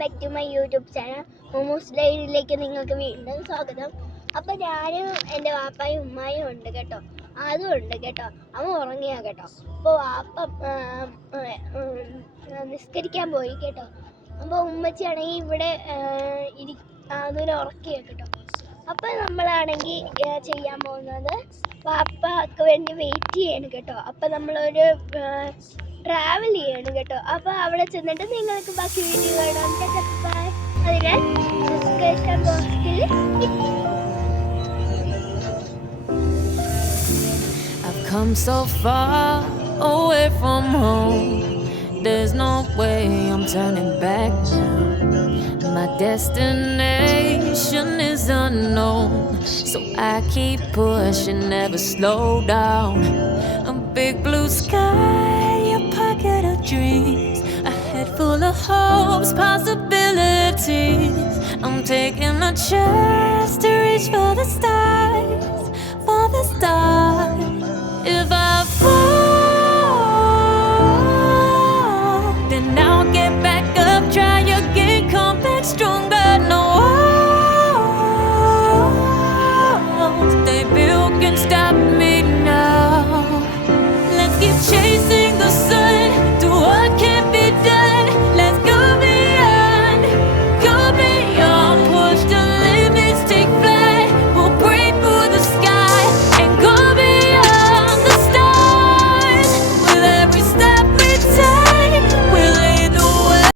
Back to my YouTube channel momos ഡയറിയിലേക്ക് നിങ്ങൾക്ക് വീണ്ടും സ്വാഗതം. അപ്പം ഞാനും എൻ്റെ വാപ്പായും ഉമ്മായും ഉണ്ട് കേട്ടോ, അതും ഉണ്ട് കേട്ടോ. അവൻ ഉറങ്ങിയാ കേട്ടോ. അപ്പോൾ വാപ്പ നിസ്കരിക്കാൻ പോയി കേട്ടോ. അപ്പോൾ ഉമ്മച്ചിയാണെങ്കിൽ ഇവിടെ അതിനെ ഉറക്കിയ കേട്ടോ. അപ്പം നമ്മളാണെങ്കിൽ ചെയ്യാൻ പോകുന്നത് വാപ്പക്ക് വേണ്ടി വെയിറ്റ് ചെയ്യണം കേട്ടോ. അപ്പം നമ്മളൊരു ട്രാവൽ ചെയ്യണം കേട്ടോ. അപ്പോൾ അവിടെ ചെന്നിട്ട് നിങ്ങൾക്ക് ബാക്കി വീഡിയോ കാണാം. അതിന് ഡിസ്ക്രിപ്ഷൻ ബോക്സിൽ I've come so far away from home. There's no way I'm turning back now. My destination is unknown, so I keep pushing, never slow down. A big blue sky, a pocket of dreams, a head full of hopes, possibilities. I'm taking a chance to reach for the stars, for the stars. If I fall, then I'll get back up, try again, come back stronger. No walls they built can stop me.